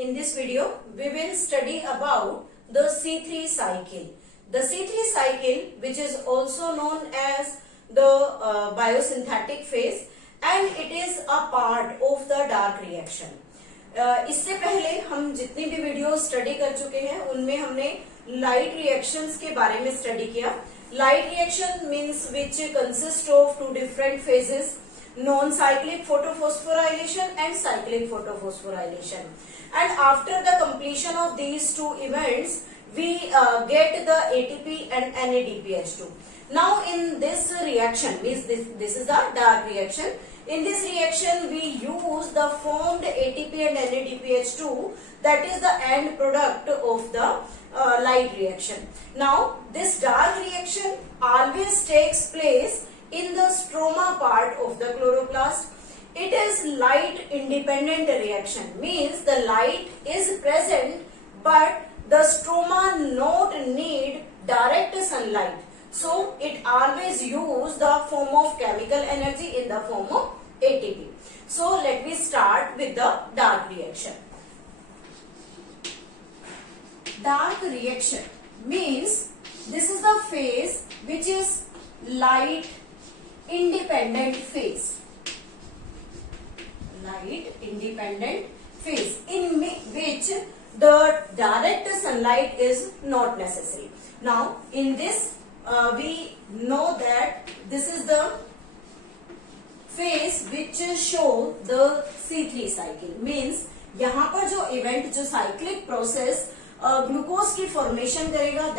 In this video, we will study about the C3 cycle. The C3 cycle, which is also known as the biosynthetic phase, and it is a part of the dark reaction. इससे पहले हम जितनी भी video study कर चुके हैं उनमें हमने लाइट रिएक्शंस के बारे में स्टडी किया. Light reaction means which consist of two different phases, non-cyclic photophosphorylation and cyclic photophosphorylation, and after the completion of these two events we get the ATP and NADPH2. Now in this reaction, means this is the dark reaction. In this reaction we use the formed ATP and NADPH2, that is the end product of the light reaction. Now this dark reaction always takes place in the stroma part of the chloroplast. It is light independent reaction, means the light is present but the stroma not need direct sunlight, so it always use the form of chemical energy in the form of ATP. So let me start with the dark reaction. Dark reaction means this is the phase which is light independent phase. Light independent phase in which the direct sunlight is not necessary. Now in this we know that this is the phase which show the C3 cycle, means यहाँ पर जो event जो cyclic process glucose की formation करेगा,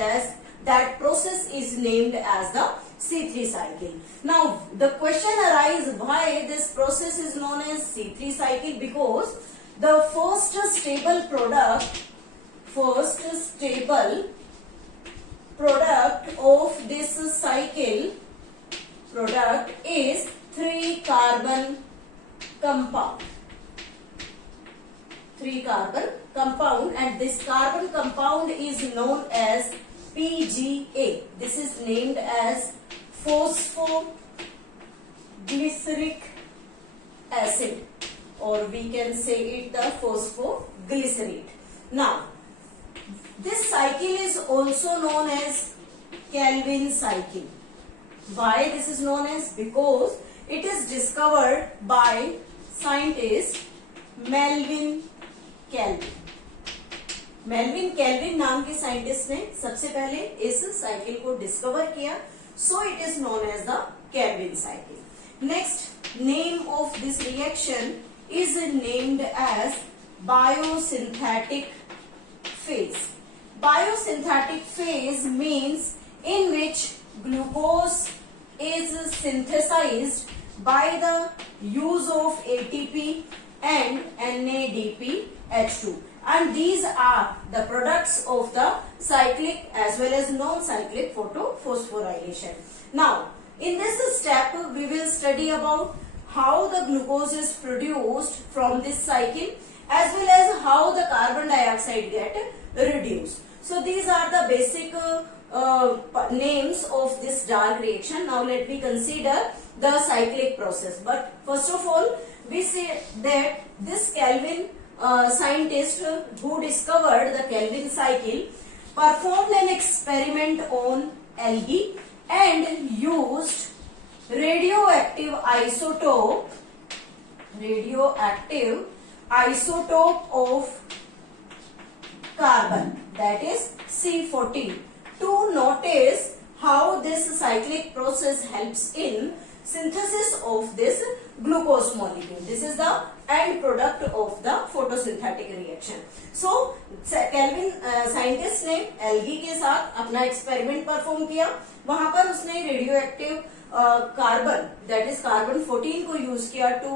that process is named as the C3 cycle. Now the question arises, why this process is known as C3 cycle? Because the first stable product of this cycle product is 3-carbon compound. 3-carbon compound, and this carbon compound is known as PGA. This is named as phosphoglyceric acid, or we can say it the phosphoglycerate. Now this cycle is also known as Calvin cycle. Why this is known as? Because it is discovered by scientist Melvin Calvin. Melvin Calvin नाम के scientist ने सबसे पहले इस cycle को discover किया, so it is known as the Calvin cycle. Next name of this reaction is named as biosynthetic phase. Biosynthetic phase means in which glucose is synthesized by the use of ATP and NADPH2, and these are the products of the cyclic as well as non-cyclic photophosphorylation. Now in this step we will study about how the glucose is produced from this cycle as well as how the carbon dioxide get reduced. So these are the basic names of this dark reaction. Now let me consider the cyclic process. But first of all we say that this Calvin scientist who discovered the Calvin cycle performed an experiment on algae and used radioactive isotope of carbon, that is C14, to notice how this cyclic process helps in synthesis of this glucose molecule. This is the end product of the photosynthetic reaction. So Calvin scientist ने algae के साथ अपना experiment perform किया. वहां पर उसने radio active carbon, that is carbon 14 को use किया to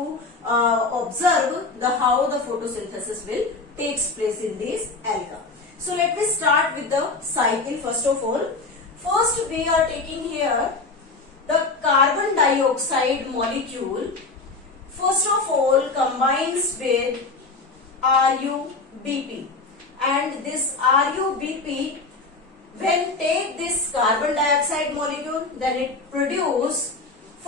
observe the how the photosynthesis will takes place in this alga. So let me start with the cycle first of all. First we are taking here the carbon dioxide molecule. First of all combines with RuBp, and this RuBp, when take this carbon dioxide molecule, then it produce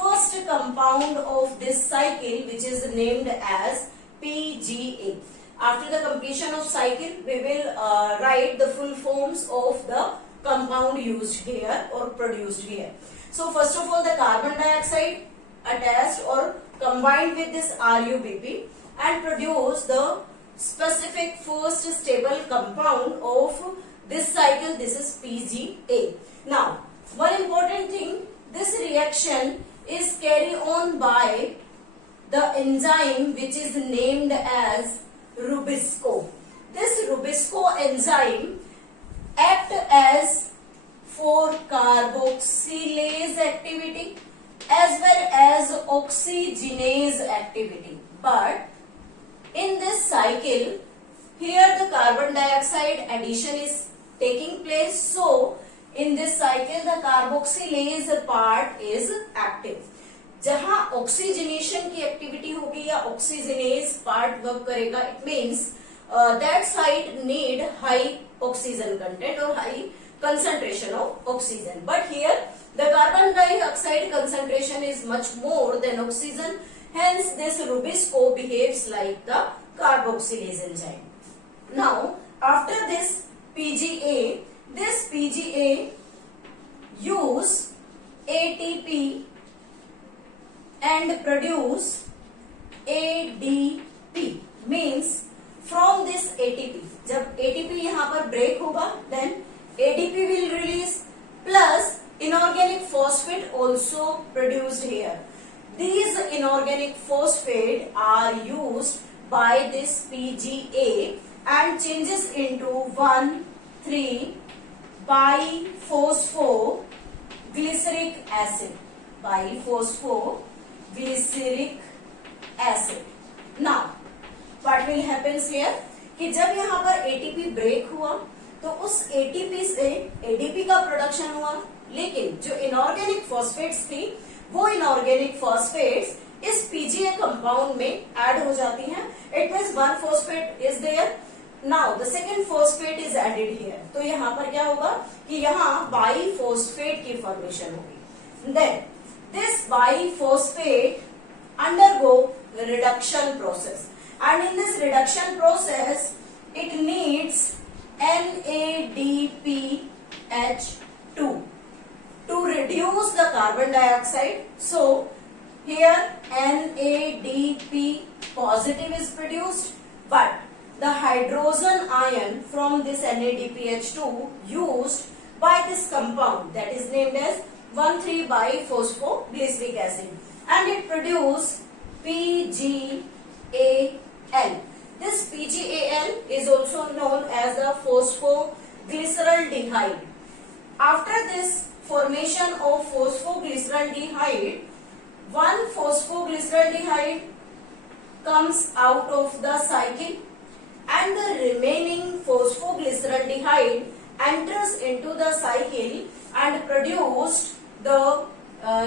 first compound of this cycle which is named as PGA. after the completion of cycle, we will write the full forms of the compound used here or produced here. So first of all, the carbon dioxide attached or combined with this RuBP and produce the specific first stable compound of this cycle. This is PGA. Now, one important thing, this reaction is carried on by the enzyme which is named as Rubisco. This Rubisco enzyme act as for carboxylase activity as well as oxygenase activity. But in this cycle, here the carbon dioxide addition is taking place. So in this cycle, the carboxylase part is active. जहां oxygenation की activity होगी या oxygenase part work करेगा, it means that site need high oxygen content और high concentration of oxygen. But here the carbon dioxide concentration is much more than oxygen. Hence this Rubisco behaves like the carboxylase enzyme. Now after this PGA use ATP and produce ADP. Means from this ATP, जब ATP यहाँ पर break होगा, then ADP will release plus inorganic phosphate also produced here. These inorganic phosphate are used by this PGA and changes into 1,3 biphosphoglyceric acid. Biphosphoglyceric acid. Now, what will happens here? कि जब यहाँ पर ATP break हुआ तो उस ATP से ADP का production हुआ, लेकिन जो इनऑर्गेनिक फॉस्फेट्स थी वो इनऑर्गेनिक फॉस्फेट्स इस PGA कंपाउंड में ऐड हो जाती हैं. It means one phosphate is there, now the second phosphate is added here. तो यहाँ पर क्या होगा कि यहाँ बाईफॉस्फेट की फॉर्मेशन होगी. Then this biphosphate undergo reduction process and in this reduction process it needs NADPH2 to reduce the carbon dioxide. So here NADP positive is produced, but the hydrogen ion from this NADPH2 used by this compound that is named as 1,3 biphosphoglyceric acid, and it produce PGAL. This PGAL is also known as the phosphoglyceraldehyde. After this formation of phosphoglyceraldehyde, one phosphoglyceraldehyde comes out of the cycle and the remaining phosphoglyceraldehyde enters into the cycle and produced the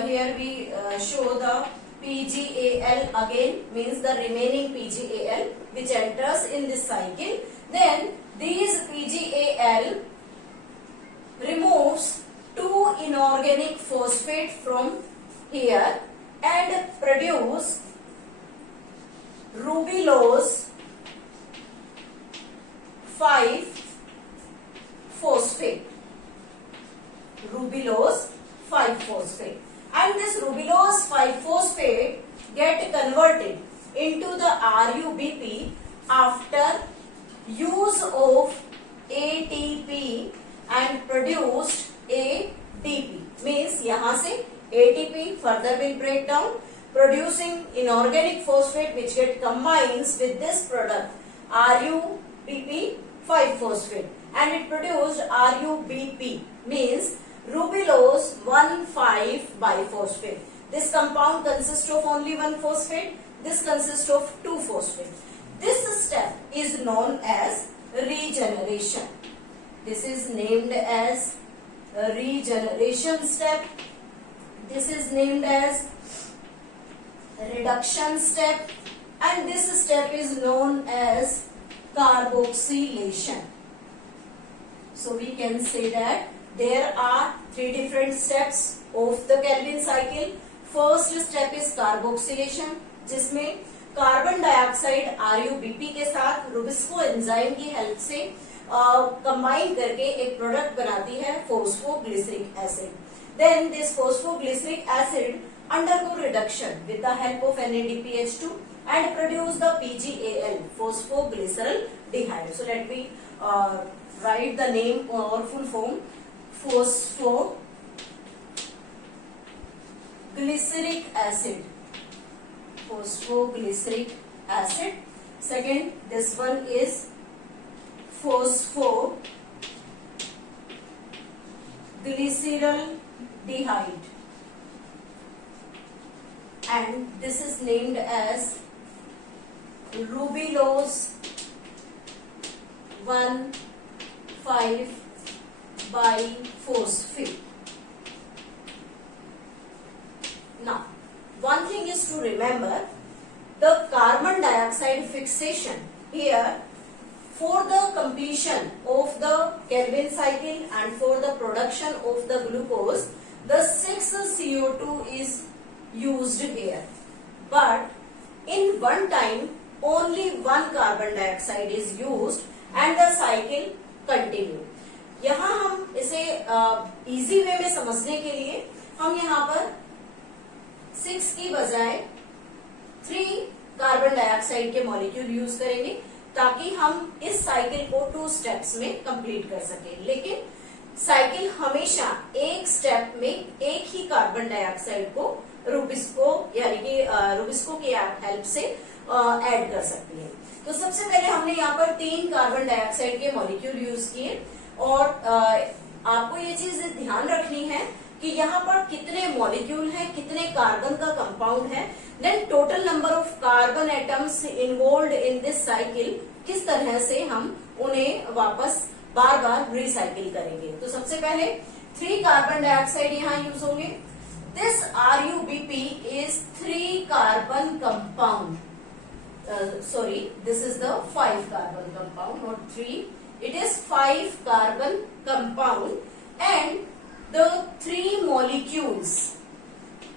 here we show the PGAL again, means the remaining PGAL which enters in this cycle. Then these PGAL removes two inorganic phosphate from here and produce rubulose 5-phosphate. Rubulose 5-phosphate. And this rubulose 5-phosphate get converted into the RuBP after use of ATP and produced ADP. Means यहाँ से ATP further will break down, producing inorganic phosphate which get combines with this product RuBP 5-phosphate, and it produced RuBP, means rubulose 1,5-biphosphate. This compound consists of only one phosphate. This consists of two phosphate. This step is known as regeneration. This is named as a regeneration step. This is named as reduction step, and this step is known as carboxylation. So we can say that there are three different steps of the Calvin cycle. First step is carboxylation, जिसमें carbon dioxide RuBP के साथ RuBisCO enzyme की help से combine करके एक product बनाती है phosphoglyceric acid. Then this phosphoglyceric acid undergo reduction with the help of NADPH2 and produce the PGAL, phosphoglyceraldehyde. So let me write the name or full form. Phosphoglyceric acid. Phosphoglyceric acid. Second, this one is phosphoglyceraldehyde. And this is named as rubulose 1,5-biphosphate. Now, one thing is to remember the carbon dioxide fixation here. For the completion of the Calvin cycle and for the production of the glucose, the 6CO2 is used here, but in one time only one carbon dioxide is used and the cycle continue. यहाँ हम इसे easy way में समझने के लिए हम यहाँ पर 6 की बजाय 3 कार्बन डाइऑक्साइड के मॉलिक्यूल यूज करेंगे ताकि हम इस साइकिल को 2 स्टेप्स में कंप्लीट कर सकें. लेकिन साइकिल हमेशा एक स्टेप में एक ही कार्बन डाइऑक्साइड को रुबिस्को यानी कि रुबिस्को की हेल्प से ऐड कर सकती है. तो सबसे पहले हमने यहाँ पर 3 कार्बन डाइऑक्साइड के मॉलिक्यूल यूज किए और आपको ये चीज ध्यान रखनी है कि यहाँ पर कितने मॉलिक्यूल हैं, कितने कार्बन का कंपाउंड है, then total number of carbon atoms involved in this cycle, किस तरह से हम उन्हें वापस बार बार रिसाइकिल करेंगे. तो सबसे पहले 3 कार्बन डाइऑक्साइड यहाँ यूज होंगे. This RuBP is 3 carbon compound. This is the 5 carbon compound, not 3. It is 5 carbon compound, and the 3 molecules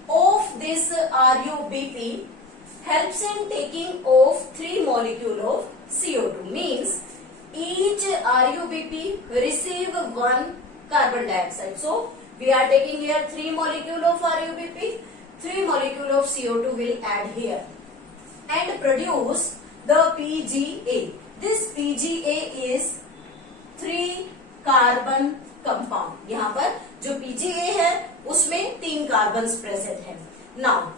of this RuBP helps in taking off 3 molecule of CO2. Means each RuBP receive 1 carbon dioxide. So we are taking here 3 molecule of RuBP, 3 molecule of CO2 will add here and produce the PGA. This PGA is 3 carbon compound. यहाँ पर जो PGA है उसमें 3 carbon present है. Now,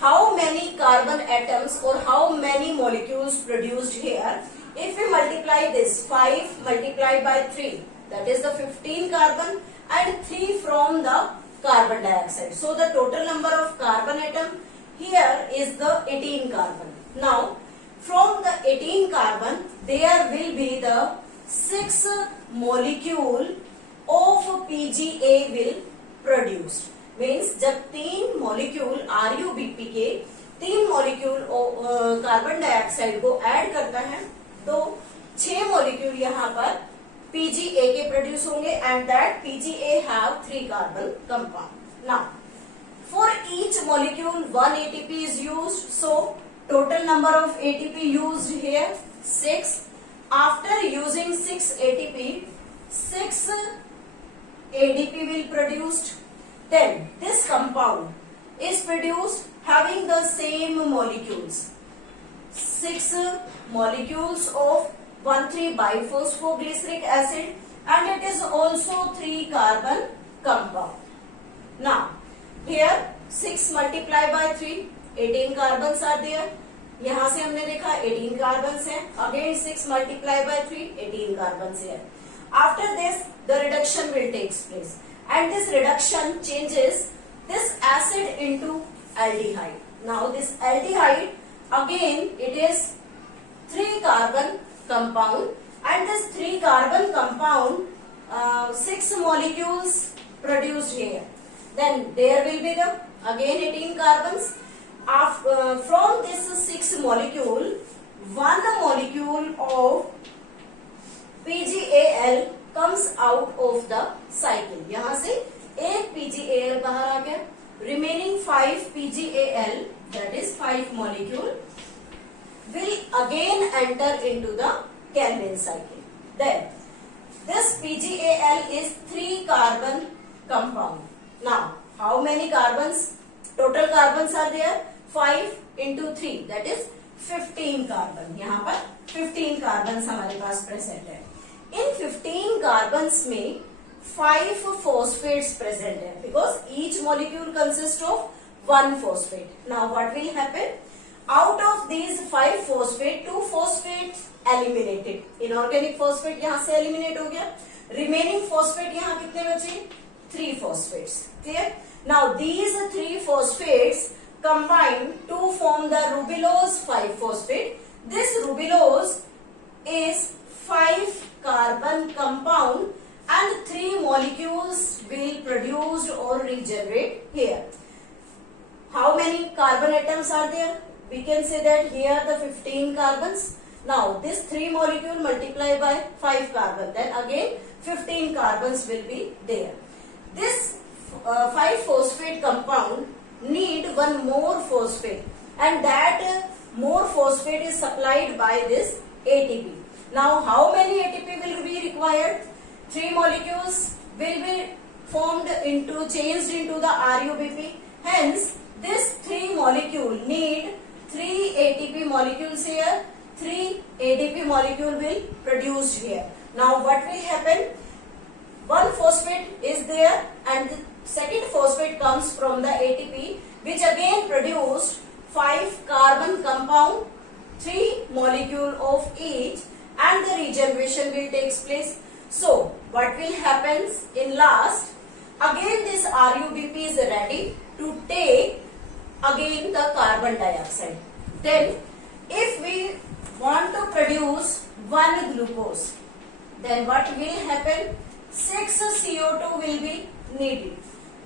how many carbon atoms or how many molecules produced here? If we multiply this 5 multiplied by 3, that is the 15 carbon. And 3 from the carbon dioxide. So the total number of carbon atom here is the 18 carbon. Now from the 18 carbon there will be the 6 molecule of PGA will produce. Means जब 3 molecule RuBP के 3 molecule carbon dioxide को add करता है तो 6 molecule यहाँ पर PGA के produce होंगे and that PGA have 3 carbon compound. Now, for each molecule 1 ATP is used. So, total number of ATP used here 6. After using 6 ATP, 6 ADP will produced. Then this compound is produced having the same molecules. 6 molecules of 1,3-biphosphoglyceric acid and it is also 3 carbon compound. Now here 6 multiplied by 3, 18 carbons are there. यहाँ से हमने देखा 18 carbons है. Again 6 multiplied by 3, 18 carbons here. After this the reduction will take place and this reduction changes this acid into aldehyde. Now this aldehyde again it is 3 carbon compound and this 3 carbon compound 6 molecules produced here. Then there will be the again 18 carbons. From this 6 molecule 1 molecule of PGAL comes out of the cycle. यहाँ से एक PGAL बाहर आ गया. Remaining 5 PGAL, that is 5 molecule will again enter into the Calvin cycle. Then this PgAl is 3 carbon compound. Now how many carbons? Total carbons are there 5 into 3, that is 15 carbon. यहाँ पर 15 carbon हमारे पास present है. इन 15 carbons में 5 phosphates present है, because each molecule consists of 1 phosphate. Now what will happen? Out of these 5 phosphate, 2 phosphates eliminated. Inorganic phosphate यहाँ से eliminate हो गया. Remaining phosphate यहाँ कितने बचे? 3 phosphates. Clear? Now these 3 phosphates combine to form the rubulose 5 phosphate. This rubulose is 5 carbon compound and 3 molecules will produce or regenerate here. How many carbon atoms are there? We can say that here the 15 carbons. Now this 3 molecule multiply by 5 carbon, then again 15 carbons will be there. This 5 phosphate compound need one more phosphate, and that more phosphate is supplied by this ATP. Now how many ATP will be required? 3 molecules will be changed into the RUBP. Hence this 3 molecule need 3 ATP molecules here, 3 ADP molecule will produce here. Now what will happen? One phosphate is there and the second phosphate comes from the ATP, which again produced 5 carbon compound, 3 molecule of each, and the regeneration will take place. So what will happen in last? Again this RUBP is ready to take again the carbon dioxide. Then if we want to produce 1 glucose, then what will happen? 6 CO2 will be needed,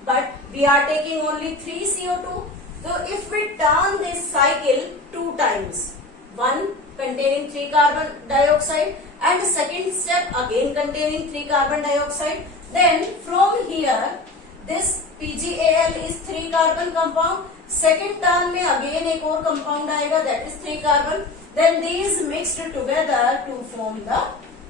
but we are taking only 3 CO2. So if we turn this cycle 2 times, one containing 3 carbon dioxide and second step again containing 3 carbon dioxide, then from here this PgAl is 3 carbon compound. Second turn में again एक और compound आएगा, that is 3 carbon. Then these mixed together to form the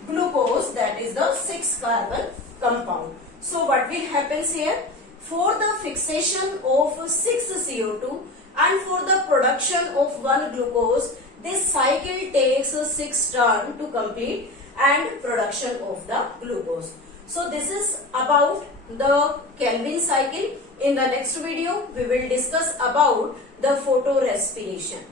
glucose, that is the 6 carbon compound. So what will happens here? For the fixation of 6 CO2 and for the production of 1 glucose, this cycle takes 6 turns to complete and production of the glucose. So this is about the Calvin cycle. In the next video, we will discuss about the photorespiration.